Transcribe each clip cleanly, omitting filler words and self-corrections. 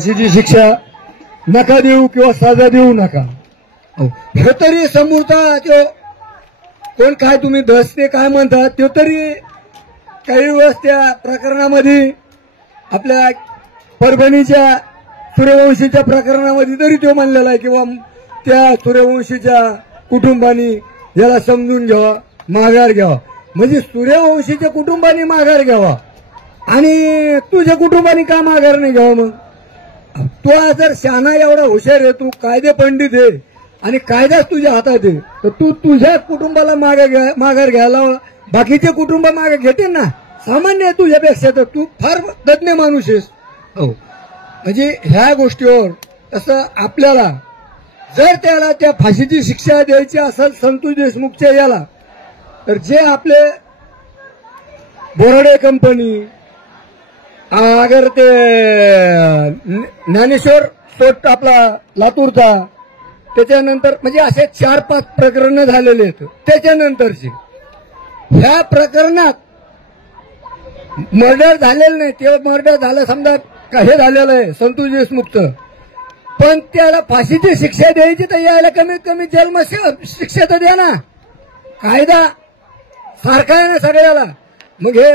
फाशीची शिक्षा नका देऊ किंवा सजा देऊ नका, हे तरी समोरचा तो कोण काय तुम्ही दसते काय म्हणतात ते तरी काही वेळेस त्या प्रकरणामध्ये आपल्या परभणीच्या सूर्यवंशीच्या प्रकरणामध्ये तरी तो म्हणलेला आहे किंवा त्या सूर्यवंशीच्या कुटुंबानी याला समजून घ्यावा, माघार घ्यावा. म्हणजे सूर्यवंशीच्या कुटुंबानी माघार घ्यावा आणि तुझ्या कुटुंबानी का माघार नाही घ्यावा? मग तू जर शहाणा एवढा हुशार आहे, तू कायदे पंडित आहे आणि कायदाच तुझ्या हातात आहे, तर तू तुझ्या कुटुंबाला माघार घ्यायला बाकीचे कुटुंब मागे घेते ना. सामान्य आहे तुझ्यापेक्षा, तर तू फार तज्ञ माणूस आहेस. हो, म्हणजे ह्या गोष्टीवर तसं आपल्याला जर त्याला त्या फाशीची शिक्षा द्यायची असेल संतोष देशमुखच्या याला, तर जे आपले बोराडे कंपनी अगर ते ज्ञानेश्वर सोट आपला लातूरचा, त्याच्यानंतर म्हणजे असे 4-5 प्रकरण झालेले आहेत. त्याच्यानंतरची ह्या प्रकरणात मर्डर झालेलं नाही, ते मर्डर झालं समजा हे झालेलं आहे संतोष देशमुखचं, पण त्याला फाशीची शिक्षा द्यायची तर यायला कमीत कमी जन्म शिक्षा तर द्या ना. कायदा सारखा आहे ना सगळ्याला. मग हे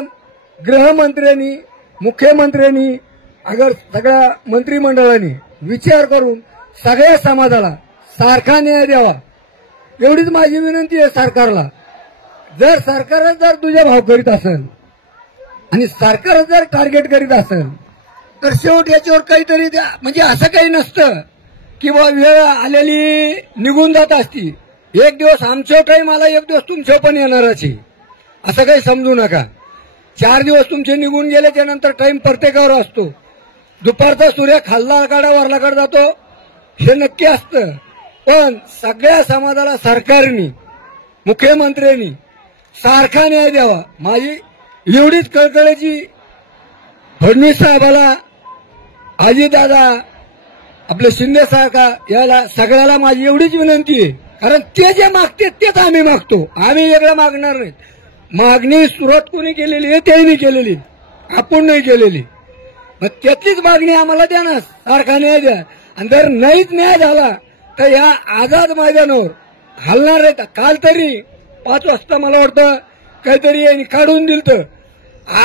गृहमंत्र्यांनी, मुख्यमंत्र्यांनी, अगर सगळ्या मंत्रिमंडळाने विचार करून सगळ्या समाजाला सारखा न्याय द्यावा, एवढीच माझी विनंती आहे सरकारला. जर सरकारच जर तुझ्या भाव करीत असेल आणि सरकारच जर टार्गेट करीत असेल, तर शेवट याच्यावर काहीतरी द्या. म्हणजे असं काही नसतं की बा वेळ आलेली निघून जात असती, एक दिवस आमच्या टाईम आला, एक दिवस तुमच्या पण येणारच, असं काही समजू नका. 4 दिवस तुमचे निघून गेल्याच्या नंतर टाईम प्रत्येकावर असतो. दुपारचा सूर्य खाल्ला काढा वरला काढ जातो हे नक्की असतं, पण सगळ्या समाजाला सरकारनी, मुख्यमंत्र्यांनी सारखा न्याय द्यावा. माझी एवढीच कळकळीची फडणवीस साहेबाला, अजितदादा, आपले शिंदे साहेब याला सगळ्याला माझी एवढीच विनंती आहे. कारण ते जे मागते तेच आम्ही मागतो, आम्ही वेगळं मागणार नाही. मागणी सुरुवात कोणी केलेली आहे, त्यांनी केलेली, आपण नाही केलेली. मग त्यातलीच मागणी आम्हाला द्या ना, सारखा न्याय द्या. आणि जर नाहीच न्याय झाला तर या आझाद मैदानावर हलणार आहेत. काल तरी 5 वाजता मला वाटतं काहीतरी यांनी काढून दिलं, तर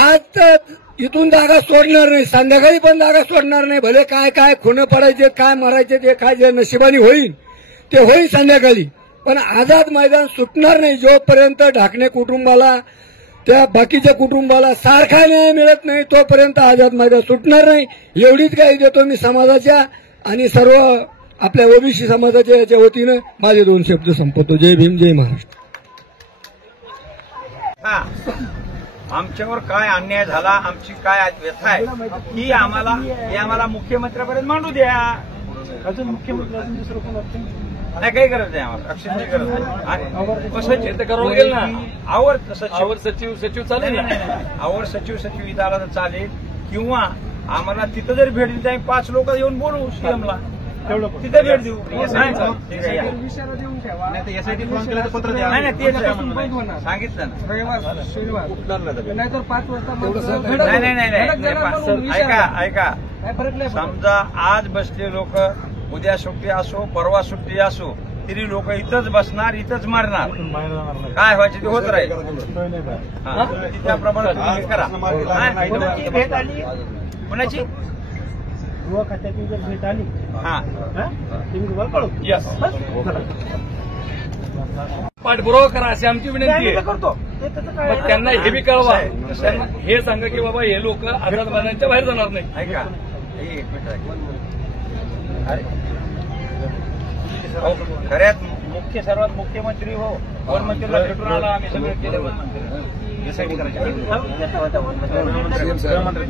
आज तर इथून जागा सोडणार नाही, संध्याकाळी पण जागा सोडणार नाही. भले काय काय खुणं पडायचे, काय मरायचे, ते काय जे नशिबानी होईल ते होईल संध्याकाळी, पण आझाद मैदान सुटणार नाही जोपर्यंत ढाकणे कुटुंबाला, त्या बाकीच्या कुटुंबाला सारखा न्याय मिळत नाही, तोपर्यंत आझाद मैदान सुटणार नाही. एवढीच काही देतो मी समाजाच्या आणि सर्व आपल्या ओबीसी समाजाच्या याच्या वतीनं माझे 2 शब्द संपवतो. जय भीम, जय महाराष्ट्र. आमच्यावर काय अन्याय झाला, आमची काय व्यथा आहे, ही आम्हाला मुख्यमंत्र्यापर्यंत मांडू द्या. अजून मुख्यमंत्री अजून दुसरं कोण वाटतं नाही, काही गरज नाही आम्हाला, अक्षरशः गरज नाही. सचिव तर करावं लागेल ना, आवर सचिव चालेल ना, आवर सचिव इथं आला तर चालेल, किंवा आम्हाला तिथं जरी भेट दिली, आम्ही 5 लोक येऊन बोलू सीएमला, तिथे भेट देऊ. सांगितलं नाहीतर 5 वाजता ऐका, समजा आज बसले लोक, उद्या सुट्टी असो, परवा सुट्टी असो, तरी लोक इथंच बसणार, इथंच मारणार. काय व्हायचे ते होत राहील. त्याप्रमाणे तुम्ही करा. भेट आली कोणाची गृह खात्याची जर भेट आली, तुम्ही तुम्हाला कळू. यस, पाठपुरावा करा अशी आमची विनंती आहे. करतो मग त्यांना हे बी कळवा, त्यांना हे सांगा की बाबा हे लोक आझाद मैदानाच्या बाहेर जाणार नाही. ऐका, एक मिनिट. खऱ्यात सर्वात मुख्यमंत्री हो, वनमंत्रीला भेटून आला, आम्ही सगळं केलं.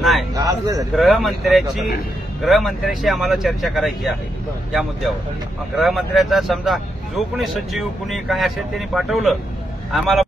नाही, गृहमंत्र्याशी आम्हाला चर्चा करायची आहे या मुद्द्यावर. गृहमंत्र्याचा समजा जो कुणी सचिव कुणी काय असेल त्यांनी पाठवलं आम्हाला.